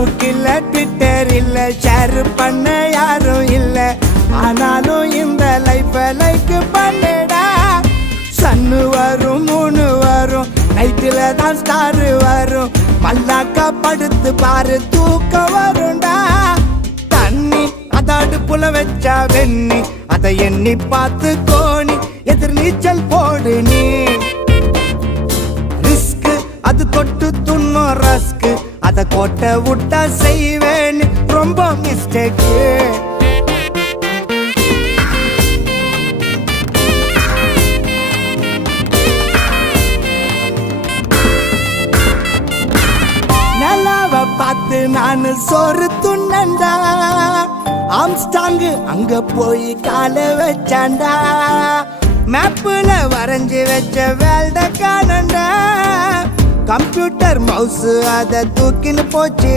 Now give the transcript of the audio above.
Facebook இல்ல, Twitter இல்ல, share பண்ண யாரும் இல்ல. ஆனாலும் இந்த லைஃப லைக் பண்ணடா. சன்னு வரும், மூணு வரும், நைட்டுல தான் ஸ்டார் வரும். மல்லாக்கா படுத்து பாரு, தூக்கம் வரும்டா. தண்ணி அத அடுப்புல வச்சா வெண்ணி, அதை எண்ணி பார்த்து கோணி, எதிர் நீச்சல் போடு நீ. ரிஸ்க் அது தொட்டு துண்ணும் ரஸ்க், அத கோட்டை விட்டா செய்வேன் ரொம்ப மிஸ்டேக். நிலாவை பார்த்து நானு சோறு துண்ணண்டா. ஆம்ஸ்டாங்கு அங்க போய் கால வச்சாண்டா. மேப்புல வரைஞ்சி வச்ச வேல்ட காணண்டா. கம்ப்யூட்டர் மவுஸ் அத தூக்கின்னு போச்சு.